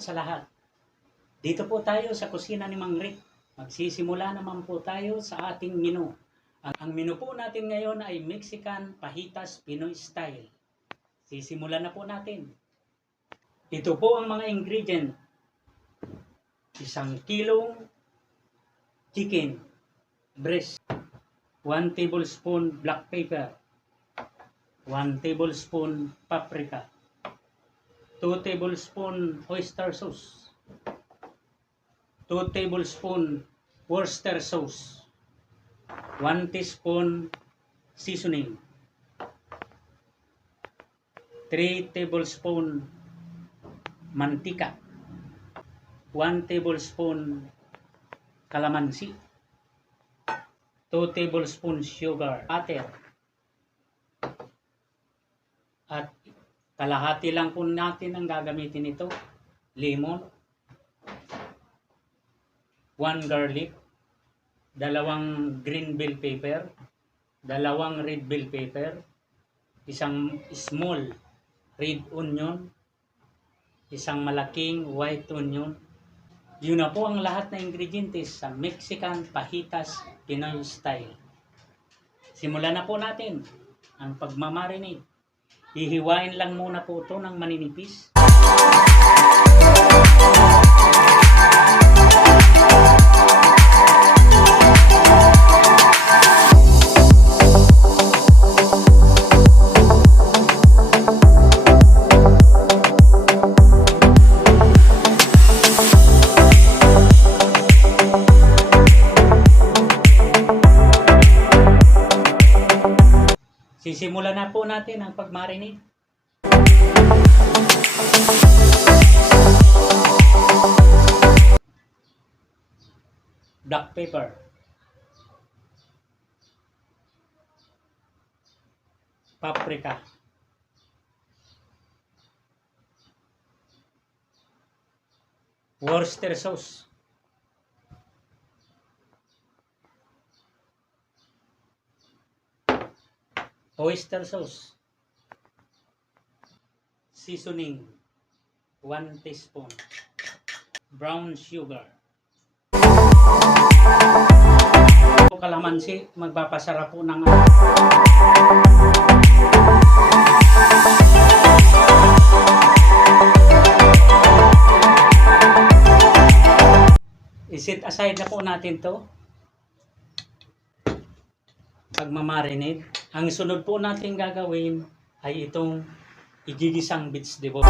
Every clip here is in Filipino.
sa lahat. Dito po tayo sa kusina ni Mang Rick. Magsisimula naman po tayo sa ating menu. Ang menu po natin ngayon ay Mexican Fajitas Pinoy style. Sisimulan na po natin. Ito po ang mga ingredient. 1 kilong chicken breast, 1 tablespoon black pepper, 1 tablespoon paprika, 2 tablespoon oyster sauce, 2 tablespoon Worcestershire sauce, 1 teaspoon seasoning, 3 tablespoon mantika, 1 tablespoon calamansi, 2 tablespoon sugar, butter, at kalahati lang po natin ang gagamitin ito, lemon, 1 garlic, 2 green bell pepper, 2 red bell pepper, 1 small red onion, 1 malaking white onion. Yun na po ang lahat na ingredients sa Mexican Fajitas Pinoy style. Simulan na po natin ang pagmamarinate. Hihiwain lang muna po ito ng maninipis. Sisimulan na po natin ang pagmarinate. Black pepper, paprika, Worcestershire sauce, oyster sauce, seasoning 1 teaspoon, brown sugar, kalamansi, magpapasarap po ng i-set aside na po natin to pagmamarinate. Ang sunod po natin gagawin ay itong igigisang vegetable.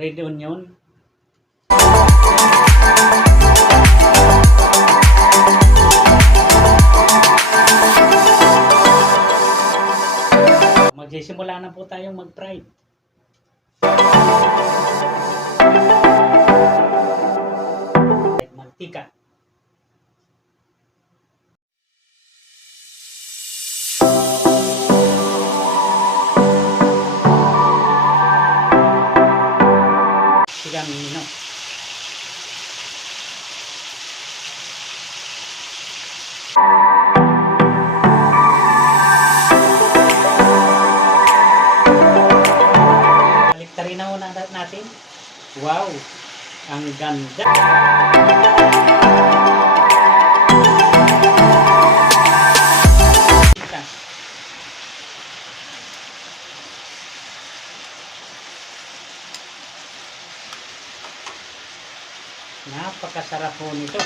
Red onion, magsisimula na po tayong mag-fry. Mantika, minok, baliktarin na muna natin. Wow, ang ganda. Napakasarap po nito.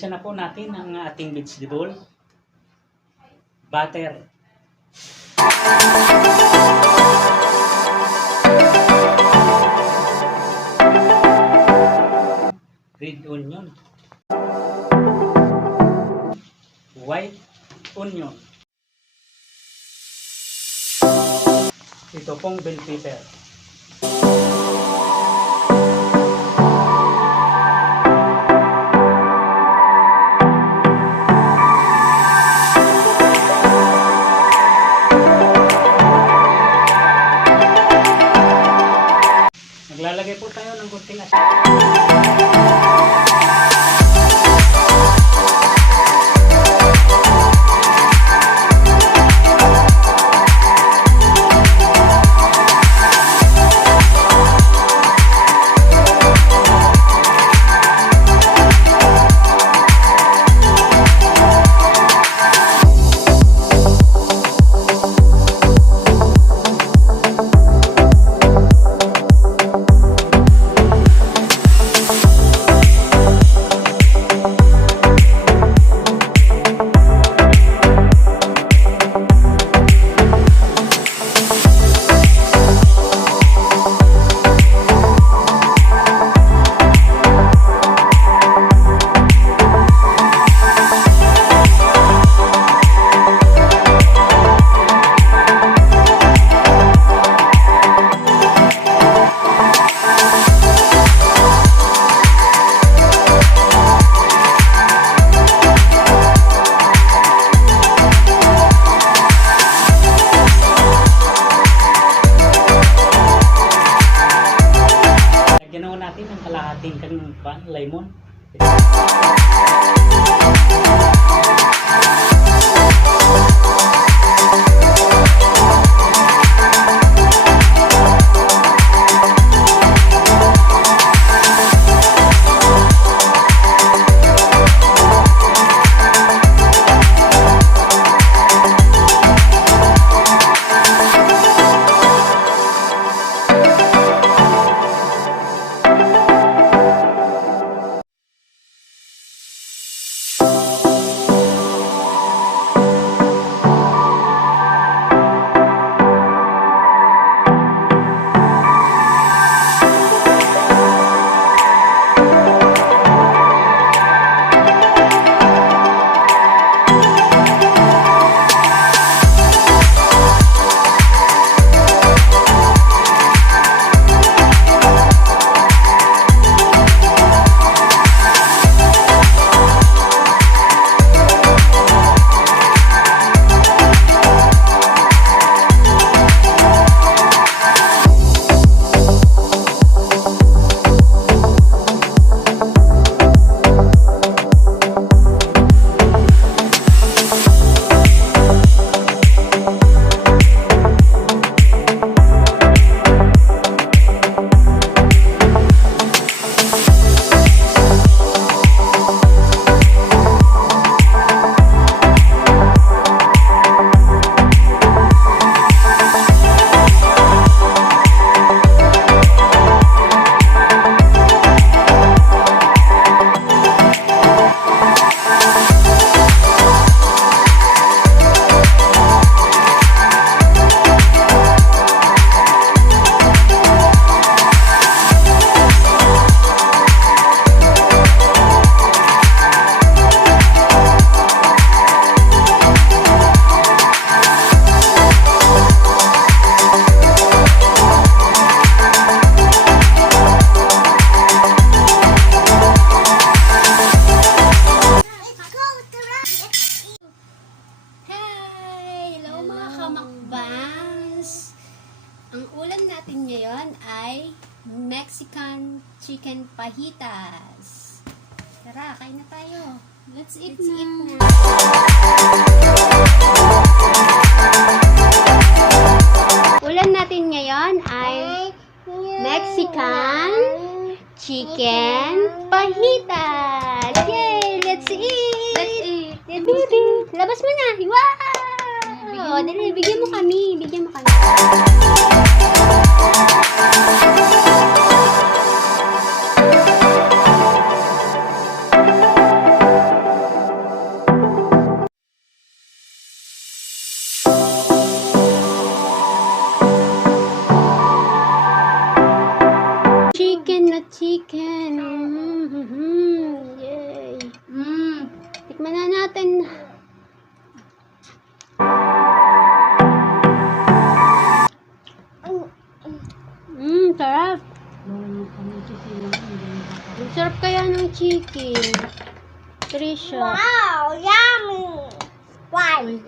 Umpisa na po natin ang ating vegetable. Butter. Red onion. White onion. Ito pong bell pepper. Naglalagay po tayo ng kunting asin. Ginawa natin ang kalahating lemon. Ang ulam natin ngayon ay Mexican chicken fajitas. Tara, kain na tayo. Let's eat na. Ulam natin ngayon ay Mexican chicken fajitas. Yay! Let's eat! Let's eat! Yeah, baby! Labas mo na! Wow! Dali, bigyan mo kami. Bigyan mo kami. chicken. Yay. Tikman na natin. Sarap. Ang sarap kaya ng chicken. Trisha. Wow, yummy. Why?